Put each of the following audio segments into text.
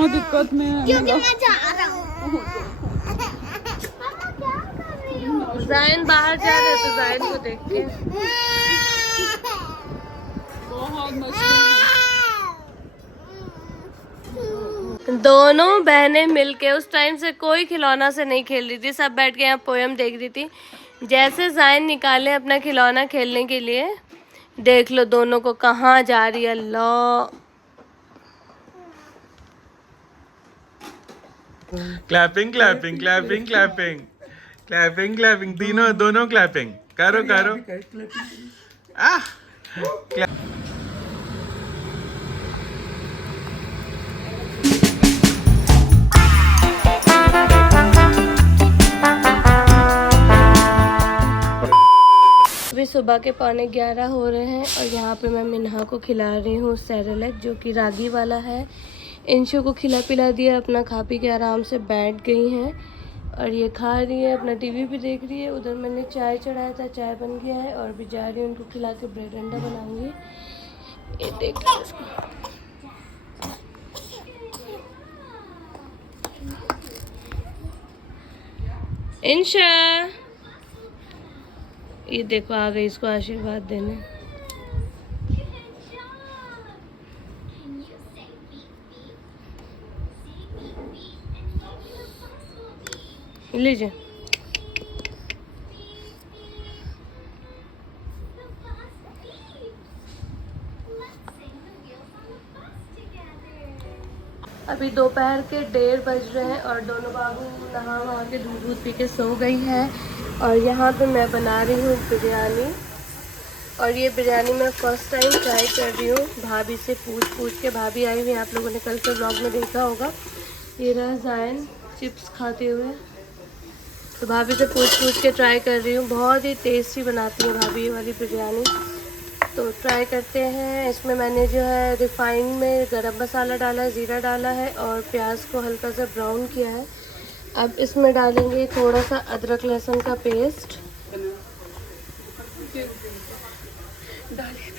कितना दिक्कत में है। क्योंकि मैं जा रहा हूँ। जायन बाहर जा रहे तो जायन को देख के बहुत मछली दोनों बहनें मिलके उस टाइम से कोई खिलौना से नहीं खेल रही थी, सब बैठ के यहाँ पोयम देख रही थी। जैसे जायन निकाले अपना खिलौना खेलने के लिए, देख लो दोनों को कहाँ जा रही है। Allah, clapping clapping clapping clapping clapping clapping, तीनों दोनों क्लैपिंग करो करो। आह अभी सुबह के 11:15 हो रहे हैं और यहाँ पे मैं मिन्हा को खिला रही हूँ सेरेलैक, जो कि रागी वाला है। इंशु को खिला पिला दिया, अपना खा पी के आराम से बैठ गई हैं और ये खा रही है, अपना टीवी भी देख रही है। उधर मैंने चाय चढ़ाया था, चाय बन गया है और अभी जा रही हूँ उनको खिला के ब्रेड अंडा बनाऊँगी। ये देख लो इसको। इंशा, ये देखो आ गई इसको आशीर्वाद देने। लीजिए। अभी दोपहर के 1:30 बज रहे हैं और दोनों बाबू नहा वहा के दूध दूध पी के सो गई हैं। और यहाँ पे मैं बना रही हूँ बिरयानी, और ये बिरयानी मैं फर्स्ट टाइम ट्राई कर रही हूँ। भाभी से पूछ के, भाभी आई हुई, आप लोगों ने कल के व्लॉग में देखा होगा। ये रहा जायन चिप्स खाते हुए, तो भाभी से पूछ के ट्राई कर रही हूँ। बहुत ही टेस्टी बनाती है भाभी ये वाली बिरयानी, तो ट्राई करते हैं। इसमें मैंने जो है रिफाइंड में गरम मसाला डाला है, ज़ीरा डाला है और प्याज को हल्का सा ब्राउन किया है। अब इसमें डालेंगे थोड़ा सा अदरक लहसुन का पेस्ट।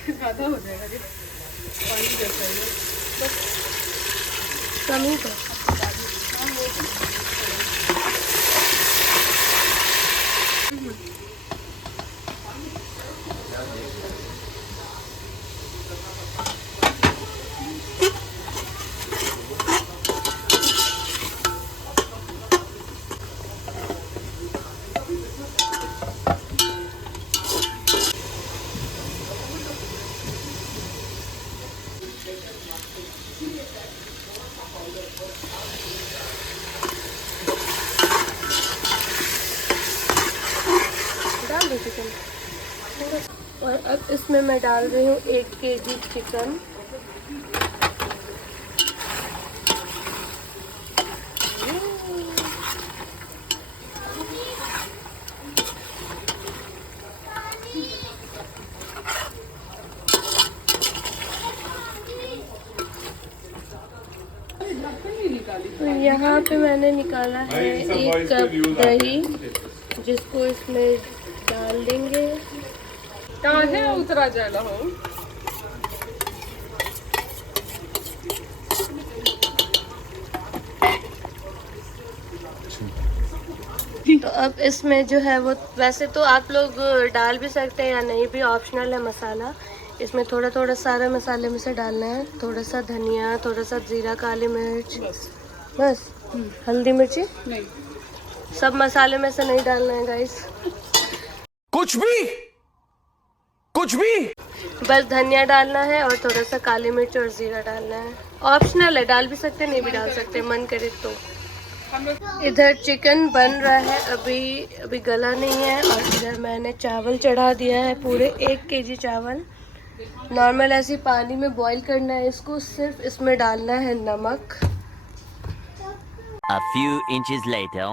ज़्यादा हो जाएगा, पानी जैसा है। कम ही कर। डाल दो चिकन। और अब इसमें मैं डाल रही हूँ 1 kg चिकन। तो यहाँ पे मैंने निकाला है 1 कप दही, जिसको इसमें डाल देंगे। काहे उतरा जाएगा हो। तो अब इसमें जो है वो, वैसे तो आप लोग डाल भी सकते हैं या नहीं भी, ऑप्शनल है मसाला। इसमें थोड़ा थोड़ा सारे मसाले में से डालना है। थोड़ा सा धनिया, थोड़ा सा जीरा, काली मिर्च, बस। हल्दी मिर्ची नहीं, सब मसाले में से नहीं डालना है गाइस, कुछ भी बस धनिया डालना है और थोड़ा सा काली मिर्च और जीरा डालना है। ऑप्शनल है, डाल भी सकते नहीं भी डाल सकते, मन करे तो। इधर चिकन बन रहा है, अभी गला नहीं है। और इधर मैंने चावल चढ़ा दिया है, पूरे 1 kg चावल। नॉर्मल ऐसे पानी में बॉईल करना है इसको, सिर्फ इसमें डालना है नमक। A few inches later.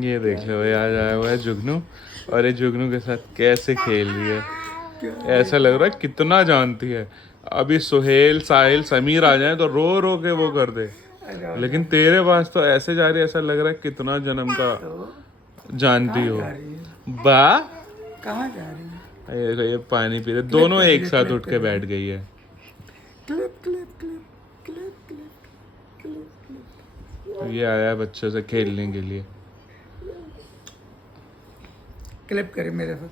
ये देख लो, ये आज आया हुआ है जुगनू, और ये जुगनू के साथ कैसे खेल रही है। ऐसा लग रहा है कितना जानती है। अभी सुहेल, साहिल, समीर आ जाए तो रो रो के वो कर दे, लेकिन तेरे पास तो ऐसे जा रही है, ऐसा लग रहा है कितना जन्म का जानती हो। बा कहाँ जा रही है? ये पानी पी रहे दोनों, एक साथ उठ के बैठ गई है। Clip clip clip clip clip ये आया है बच्चों से खेलने के लिए। क्लिप करे मेरे साथ।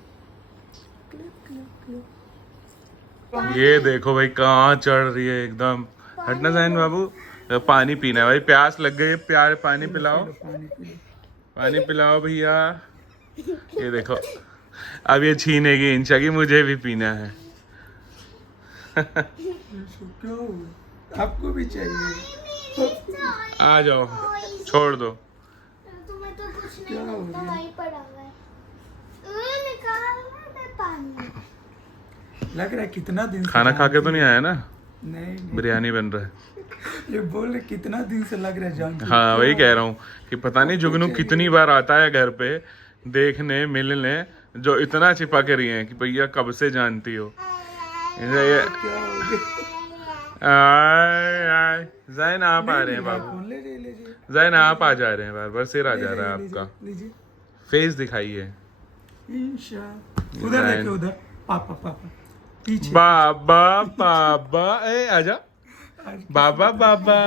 ये देखो भाई कहाँ चढ़ रही है एकदम। हटना जाइन बाबू, पानी पीना है भाई, प्यास लग गई है। प्यार पानी पिलाओ, पानी पिलाओ भैया। ये देखो अब ये छीनेगी इंशा की, मुझे भी पीना है। क्या हुआ? आपको भी चाहिए? आ जाओ, छोड़ दो। तुम्हें तो कुछ नहीं क्या हो लगता, गया? वहीं पड़ा हुआ है। निकालना है पानी। लग रहा है कितना दिन से खाना खा के तो नहीं आया ना? नहीं बिरयानी बन रहा है। ये बोल रहे कितना दिन से लग रहा है जान। हाँ वही कह रहा हूँ कि पता नहीं जुगनू कितनी बार आता है घर पे देखने मिलने, जो इतना छिपा के रही है कि भैया कब से जानती हो। ये जैन आप आ रहे हैं बाबू, जैन आप आ जा रहे हैं, बार बार सिर आ जा रहा है आपका। लीजिए फेस दिखाइए। इंशा। उधर देखो, उधर पापा पापा पीछे। बाबा बाबा, ए आजा बाबा बाबा।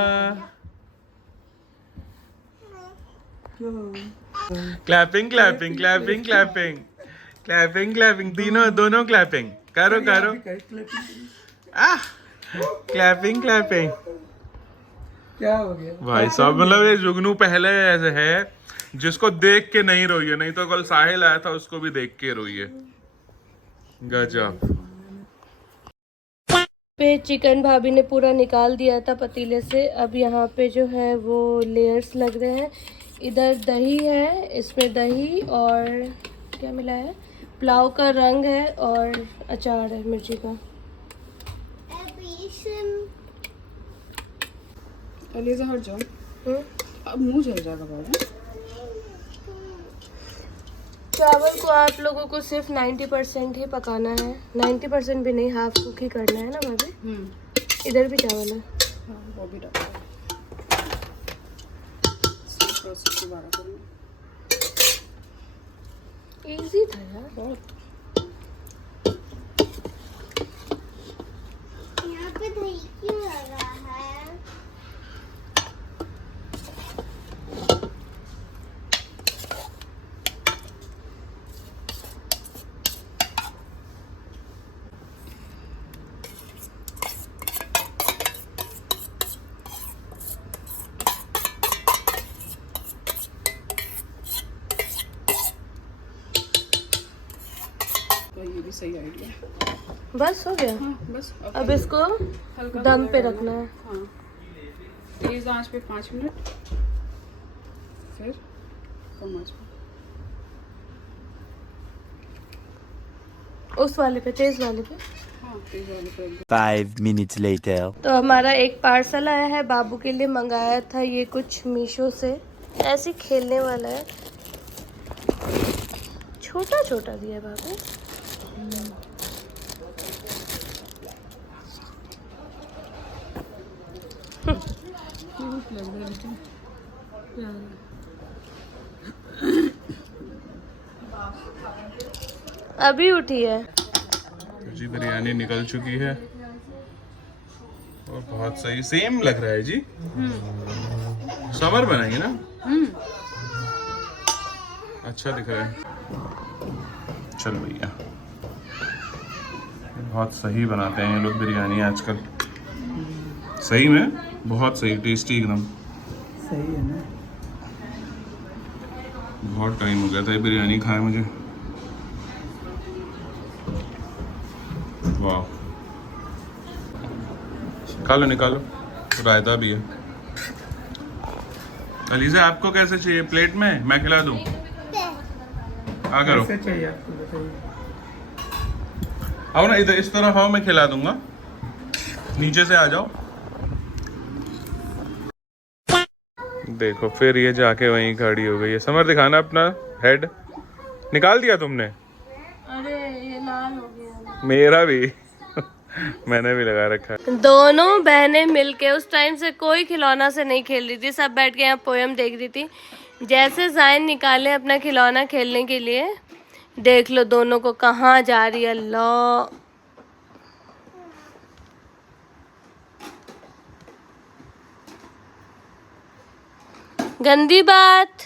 Clapping clapping clapping clapping clapping clapping, तीनों दोनों क्लैपिंग करो करो। Clapping clapping. क्या हो गया भाई साहब, मतलब ये जुगनू पहले ऐसे है जिसको देख के नहीं रोई है, नहीं तो कल साहिल आया था उसको भी देख के रोई है। गजब। पे चिकन भाभी ने पूरा निकाल दिया था पतीले से। अब यहाँ पे जो है वो लेयर्स लग रहे हैं। इधर दही है, इसमें दही और क्या मिला है, पुलाव का रंग है और अचार है मिर्ची का। एलिजा हट जाओ, अब मुंह जल जाएगा बाबू। चावल को आप लोगों को सिर्फ 90% ही पकाना है, 90% भी नहीं, हाफ कुक ही करना है ना भाभी। इधर भी चावल है। हाँ वो भी डाल इजी था यार बहुत। यहाँ पे दही क्यों लगा है? ये भी सही आइडिया है। बस हो गया। हाँ बस अब इसको हल्का दम पे रखना है। हाँ, तेज आंच पे 5 मिनट, फिर कम आंच पे। उस वाले पे, तेज वाले पे। हाँ तेज वाले पे। 5 minutes later. तो हमारा एक पार्सल आया है, बाबू के लिए मंगाया था ये कुछ मीशो से। ऐसे खेलने वाला है, छोटा छोटा दिया है बाबू। अभी उठी है। जी बिरयानी निकल चुकी है और बहुत सही सेम लग रहा है जी। समर बनाएंगे ना, अच्छा दिख रहा है। चलो भैया, बहुत सही बनाते हैं ये लोग बिरयानी आजकल, सही में बहुत सही, टेस्टी एकदम। सही है ना। बहुत टाइम हो गया था ये बिरयानी खाए मुझे। वाह, खा लो, निकालो, रायता भी है। अलीजा आपको कैसे चाहिए, प्लेट में मैं खिला दूं? आ करो, कैसे चाहिए आपको बताइए। आओ ना इधर, इस तरह आओ, मैं खिला दूंगा। नीचे से आ जाओ। देखो फिर ये जाके वहीं खड़ी हो गई है। समर दिखाना अपना हेड, निकाल दिया तुमने? अरे ये लाल हो गया। मेरा भी मैंने भी लगा रखा है। दोनों बहनें मिलके उस टाइम से कोई खिलौना से नहीं खेल रही थी, सब बैठ के यहाँ पोयम देख रही थी। जैसे जाइन निकाले अपना खिलौना खेलने के लिए, देख लो दोनों को कहाँ जा रही है। अल्लाह, गंदी बात।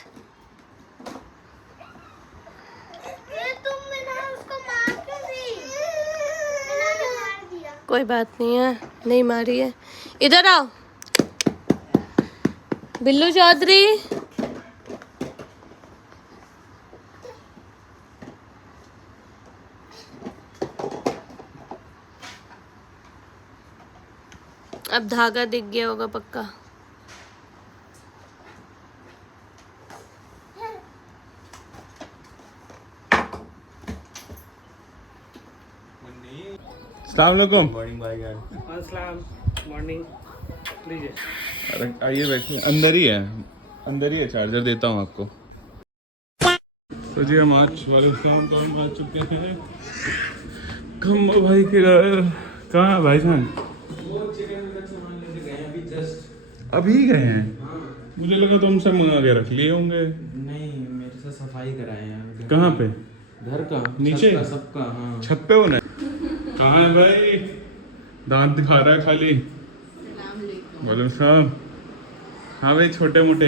तुम बिना उसको मार क्यों दी? बिना ने मार दिया। कोई बात नहीं है, नहीं मारी है। इधर आओ बिल्लू चौधरी। अब धागा दिख गया होगा पक्का। अस्सलाम वालेकुम। मॉर्निंग लीजिए। अरे आइए बैठिए, अंदर ही है, चार्जर देता हूँ आपको। तो जी हम आज वाले काम आ चुके हैं खम्बो भाई के घर। कहाँ है भाईजान? अभी गए हैं? मुझे लगा तुम सब मंगा के रख लिए होंगे। नहीं, मेरे से सफाई कराए हैं। कहाँ पे? घर का नीचे? छत का, सबका। हाँ, छत पे होना है। कहाँ है भाई? दांत दिखा रहा है खाली। वालेकुम सलाम। हाँ भाई छोटे मोटे।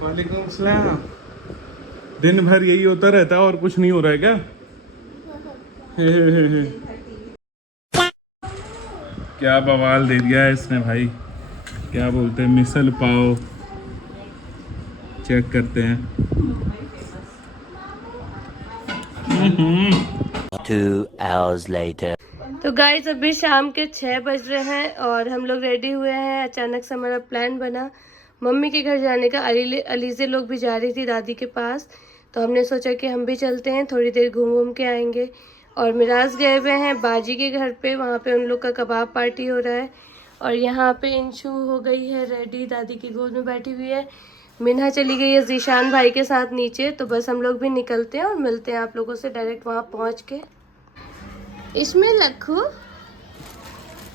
वालेकुम सलाम। दिन भर यही होता रहता है और कुछ नहीं हो रहा है क्या? क्या बवाल दे दिया है इसने भाई। क्या बोलते हैं, मिसल पाव। चेक करते हैं। 2 hours later. तो गाइस अभी शाम के 6 बज रहे हैं और हम लोग रेडी हुए हैं। अचानक से हमारा प्लान बना मम्मी के घर जाने का। अलीज़े लोग भी जा रही थी दादी के पास, तो हमने सोचा कि हम भी चलते हैं, थोड़ी देर घूम के आएंगे। और मिराज गए हुए हैं बाजी के घर पे, वहाँ पे उन लोग का कबाब पार्टी हो रहा है। और यहाँ पे इंशू हो गई है रेडी, दादी की गोद में बैठी हुई है। मिन्हा चली गई है जीशान भाई के साथ नीचे। तो बस हम लोग भी निकलते हैं और मिलते हैं आप लोगों से डायरेक्ट वहाँ पहुँच के। इसमें लखू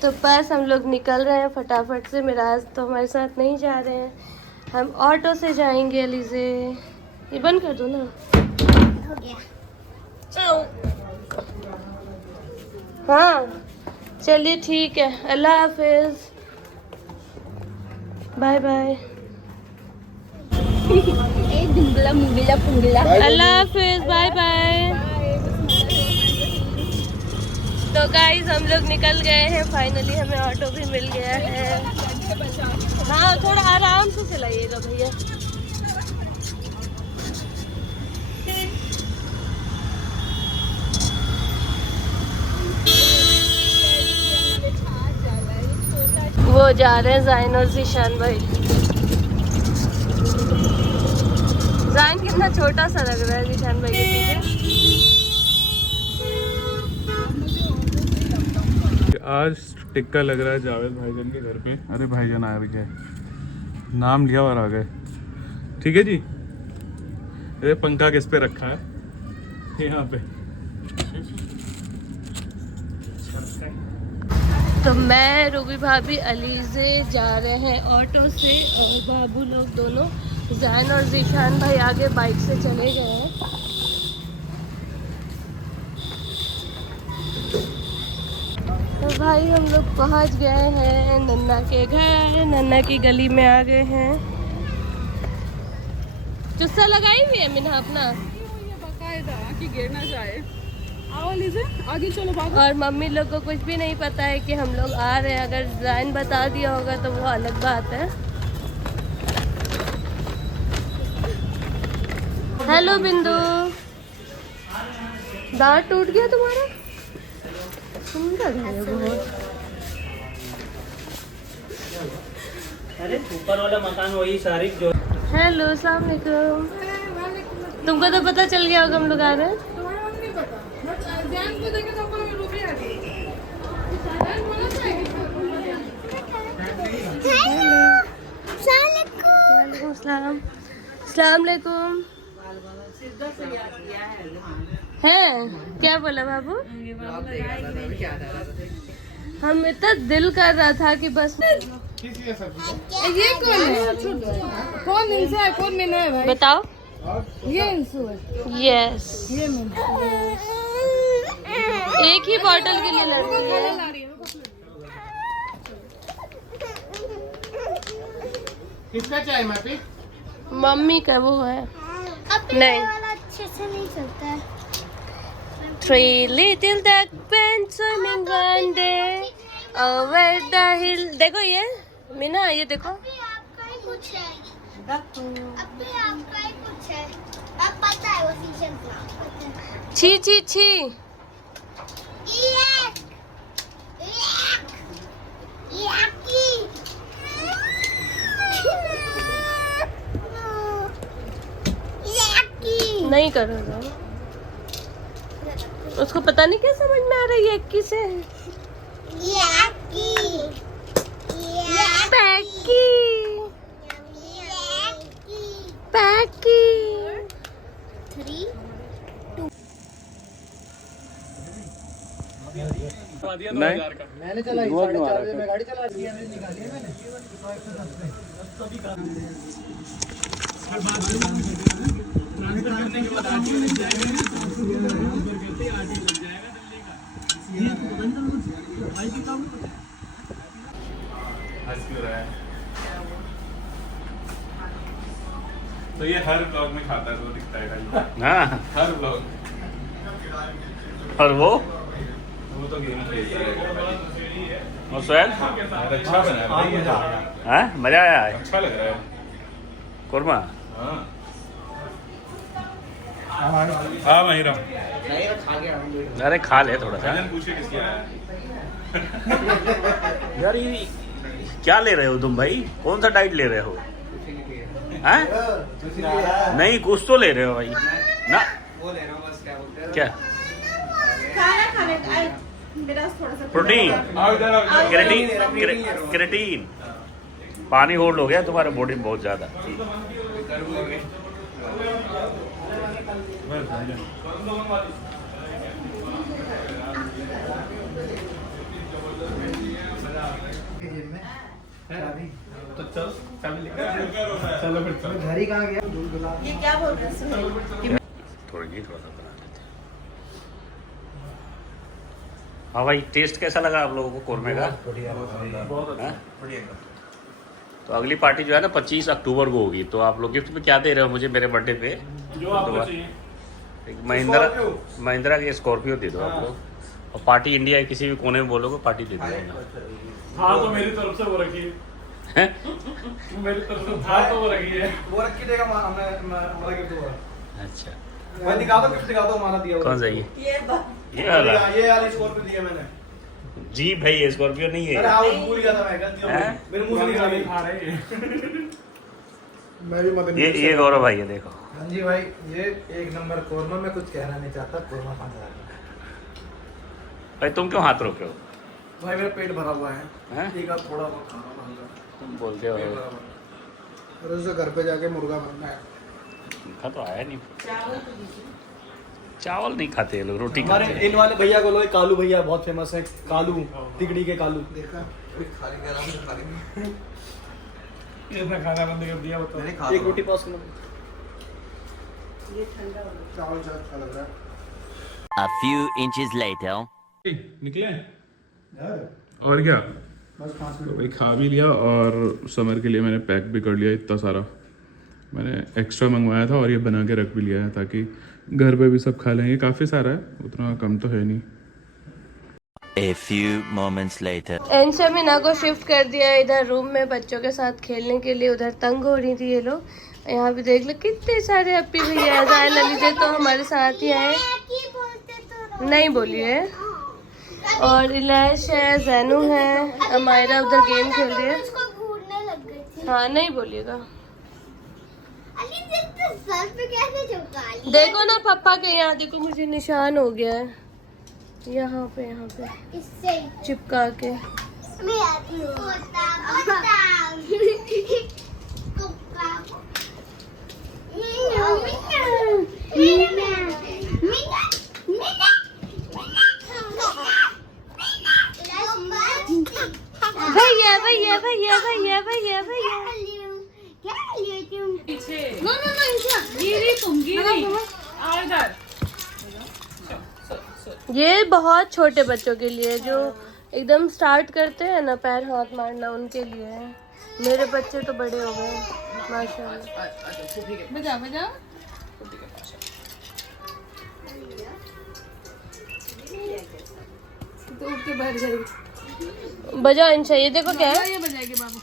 तो बस हम लोग निकल रहे हैं फटाफट से। मिराज तो हमारे साथ नहीं जा रहे हैं, हम ऑटो से जाएंगे। अलीज़े ये बंद कर दो ना। हो गया। हाँ चलिए ठीक है, अल्लाह हाफिज, बाय बाय। अल्लाह हाफिज, बाय बाय। तो गाइस हम लोग निकल गए हैं फाइनली, हमें ऑटो भी मिल गया है। हाँ थोड़ा आराम से चलाइएगा भैया। वो जा रहे हैं ज़ाइन और ज़ीशान भाई। ज़ाइन कितना छोटा सा लग रहा है ज़ीशान भाई के पीछे। आज टिक्का लग रहा है जावेद भाईजान के घर पे। अरे भाईजान आ गए, नाम लिया और आ गए। ठीक है जी। अरे पंखा किस पे रखा है? यहाँ पे। तो मैं रूबी भाभी अलीज़े जा रहे हैं ऑटो से और बाबू लोग दोनों, ज़ैन और ज़ीशान भाई आगे बाइक से चले गए हैं। तो भाई हम लोग पहुंच गए हैं नन्ना के घर, नन्ना की गली में आ गए हैं। चुस्सा लगाई हुई है मिन्हा अपना, कि गिर ना जाए। आओ लीजिए आगे चलो बाबू। और मम्मी लोग को कुछ भी नहीं पता है कि हम लोग आ रहे हैं। अगर ज़ैन बता दिया होगा तो वो अलग बात है। हेलो बिंदु, दांत टूट गया तुम्हारा? सुंदर है बहुत। अरे ऊपर वाला मकान वही सारी जो। हेलो अस्सलाम वालेकुम। तुमको तो पता चल गया होगा हम लोग आ रहे हैं। वालेकुम अस्सलाम। अस्सलाम वालेकुम। हैं क्या बोला बाबू? हम इतना दिल कर रहा था कि बस। ये कौन है? कौन इंसा है, कौन मीना है भाई? बताओ। ये इंसू है, यस, ये मीना। एक ही बॉटल के लिए लड़ती है। ला रही है। किसका चाय मापी? मम्मी का वो है। अब ये नहीं। वाला अच्छे से नहीं चलता है। 3 little duck went swimming one day over the hill। देखो ये मीना, ये देखो। अभी आपका ही कुछ है। अभी आपका ही कुछ है। अब पता है वो सीजन का। पता है। छी छी छी। Yak! Yak! Yacky! Yacky! नहीं करोगा, उसको पता नहीं क्या समझ में आ रही है किसे। Yacky! पैकी Yacky! पैकी। 3 नहीं मैंने चलाई 4:30 में गाड़ी चला दी निकाली है मैंने। हंस क्यों रहा है? तो ये हर ब्लॉग में खाता है तो दिखता है खाली। हाँ हर ब्लॉग। और वो तो गेम खेलता है। और सोहेल अच्छा बना है भाई ये तो। हाँ मजा आया है अच्छा लग रहा है। कुरमा। हाँ हाँ महिरा। अरे खा ले थोड़ा सा राजन पूछे किसके आया? यार ये क्या ले रहे हो तुम भाई? कौन सा डाइट ले रहे हो? हैं? नहीं कुछ तो ले रहे हो भाई ना। क्या प्रोटीन क्रेटीन क्रेटीन पानी होल्ड हो गया तुम्हारे बॉडी में बहुत ज्यादा। घर ही कहाँ गया? थोड़ा सा बना लेते। हाँ भाई टेस्ट कैसा लगा आप लोगों को कोरमे का? हाँ? तो अगली पार्टी जो है ना 25 अक्टूबर को होगी, तो आप लोग गिफ्ट में क्या दे रहे हो मुझे मेरे बर्थडे पे? जो आपको चाहिए। एक महिंद्रा की स्कॉर्पियो दे दो आप लोग, और पार्टी इंडिया के किसी भी कोने में बोलोगे पार्टी दे दूंगा। हाँ तो मेरी तरफ से वो रखिए। मेरी तरफ से था तो वो रखिए। वो रख के देगा हमारा गिफ्ट होगा। अच्छा मैं दिखा दो गिफ्ट दिखा दो हमारा दिया हुआ। कौन सा ये वाला? ये वाली स्कॉर्पियो दिया मैंने। जी भाई ये स्कॉर्पियो नहीं है। अरे हाँ वो भूल गया था मैं गलती हो हैं? गई। मेरे मुंह से निकला नहीं। खा रहे हैं। मैं भी मदद ये गौरव भाई है देखो। हाँ जी भाई ये एक नंबर कोरमा। मैं कुछ कहना नहीं चाहता, कोरमा खाना है। भाई तुम क्यों हाथ रोके हो? भाई मेरा पेट भरा हुआ है। हैं? एक आध थोड़ा बहुत खाना हल्का। तुम बोलते हो और उसे घर पे जाके मुर्गा बनना है। खा तो आया नहीं। चावल नहीं खाते ये लोग, रोटी हमारे खाते हैं। इन वाले भैया को लो, कालू भैया बहुत फेमस है। कालू तिगड़ी के कालू। देखा खाली आराम से खा लेंगे। इतना खाना बंद कर दिया बताओ। एक रोटी पास करो। चावल से अच्छा लग रहा है। A few inches later. निकले और क्या? बस 5 तो भाई खा भी लिया और समर के लिए मैंने पैक भी कर लिया इतना सारा। मैंने एक्स्ट्रा मंगवाया था और ये बना के रख भी लिया है ताकि घर पे भी सब खा लेंगे। काफ़ी सारा है, उतना कम तो है नहीं। A few moments later. एंशा Meena को शिफ्ट कर दिया इधर रूम में बच्चों के साथ खेलने के लिए। उधर तंग हो रही थी ये लोग। यहाँ पे देख लो कितने सारे अपी भैया। जायन अली से तो हमारे साथ ही आए, नहीं बोलिए। और इलाश है, जैनू है, अमायरा उधर गेम खेल रही है। उसको घूरने लग गई थी। हाँ नहीं बोलिएगा। अली देख तो सर पे कैसे झुका ली। देखो ना पापा के यहाँ देखो मुझे निशान हो गया है यहाँ पे इससे चिपका के। मैं आती हूँ। कुत्ता कुत्ता भैया भैया भैया भैया भैया भैया। पीछे नो नो नो इंशा गिरी तुम गिरी। आओ इधर। ये बहुत छोटे बच्चों के लिए जो एकदम स्टार्ट करते हैं ना पैर हाथ मारना, उनके लिए है। मेरे बच्चे तो बड़े हो गए माशाल्लाह। बजा बजा। तो उठ के बैठ जाएगी। बजाओ इंशा। ये देखो क्या है, ये बजाएगी बाबू।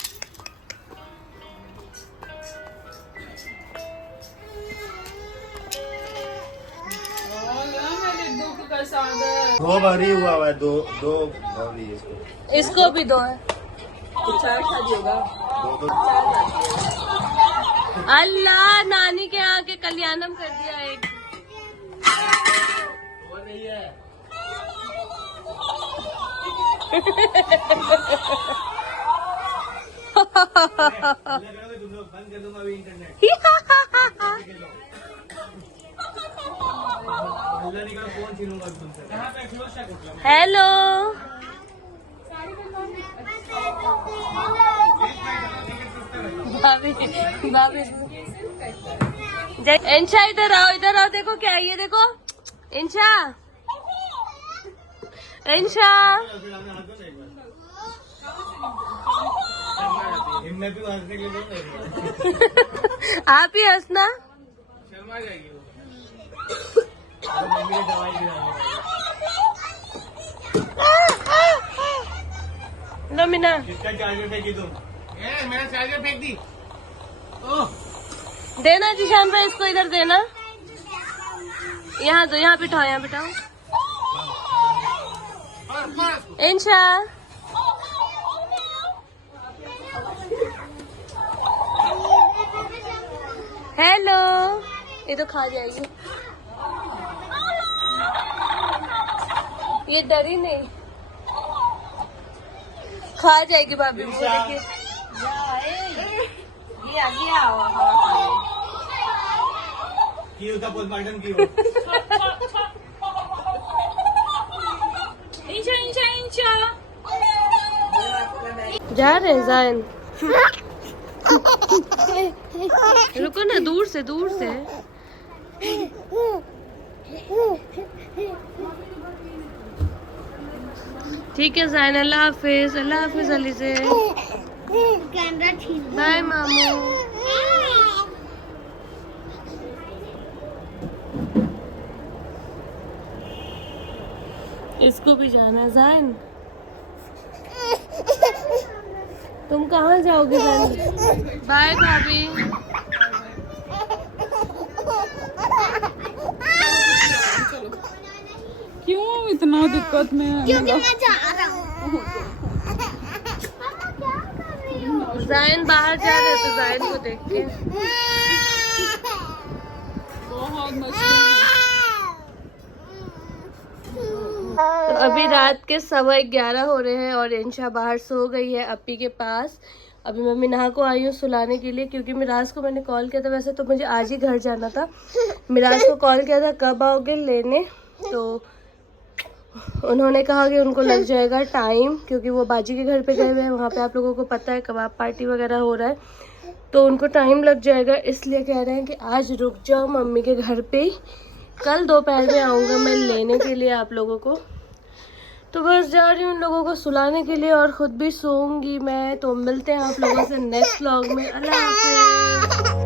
मेरे दुख का सागर। दो बारी हुआ है, दो बारी इसको। इसको भी दो है। तो 4 शादी होगा। अल्लाह, नानी के यहाँ के कल्याणम कर दिया एक। हेलो भाभी, भाभी इंशा इधर आओ, इधर आओ। देखो क्या है ये, देखो इंशा, इंशा आप ही हंसना। लो मीना, इसका चार्जर फेंकी तुम। मेरा चार्जर फेंक दी। देना जिशान भाई, इसको इधर देना। यहाँ दो, यहाँ बिठाओ, यहाँ बिठाओ। इंशा हेलो, ये तो खा जाएगी, ये डरी नहीं, खा जाएगी भाभी। वो देखिए की उसका पोस्टमार्टम की हो। इंशा इंशा इंशा। जा रहे हैं जायन। रुको ना, दूर से दूर से। ठीक है जायन, अल्लाह हाफिज। अल्लाह हाफिज अली से। कैमरा ठीक। बाय मामू। इसको भी जाना है जायन। तुम कहाँ जाओगे जायन? बाय भाभी। क्यों इतना दिक्कत में है? क्योंकि मैं जा रहा हूँ। मम्मा क्या कर रही हो? जायन बाहर जा रहे तो जायन को देख के बहुत मुश्किल है। तो अभी रात के 11:15 हो रहे हैं और इंशा बाहर सो गई है अपी के पास। अभी मैं मिनाह को आई हूँ सुलाने के लिए, क्योंकि मिराज को मैंने कॉल किया था। वैसे तो मुझे आज ही घर जाना था, मिराज को कॉल किया था कब आओगे लेने, तो उन्होंने कहा कि उनको लग जाएगा टाइम, क्योंकि वो बाजी के घर पे गए हुए हैं। वहाँ पे आप लोगों को पता है कबाब पार्टी वगैरह हो रहा है, तो उनको टाइम लग जाएगा। इसलिए कह रहे हैं कि आज रुक जाओ मम्मी के घर पे ही, कल दोपहर में आऊँगा मैं लेने के लिए आप लोगों को। तो बस जा रही हूँ उन लोगों को सुलाने के लिए और ख़ुद भी सोऊंगी मैं। तो मिलते हैं आप लोगों से नेक्स्ट व्लॉग में। अल्लाह हाफ़िज़।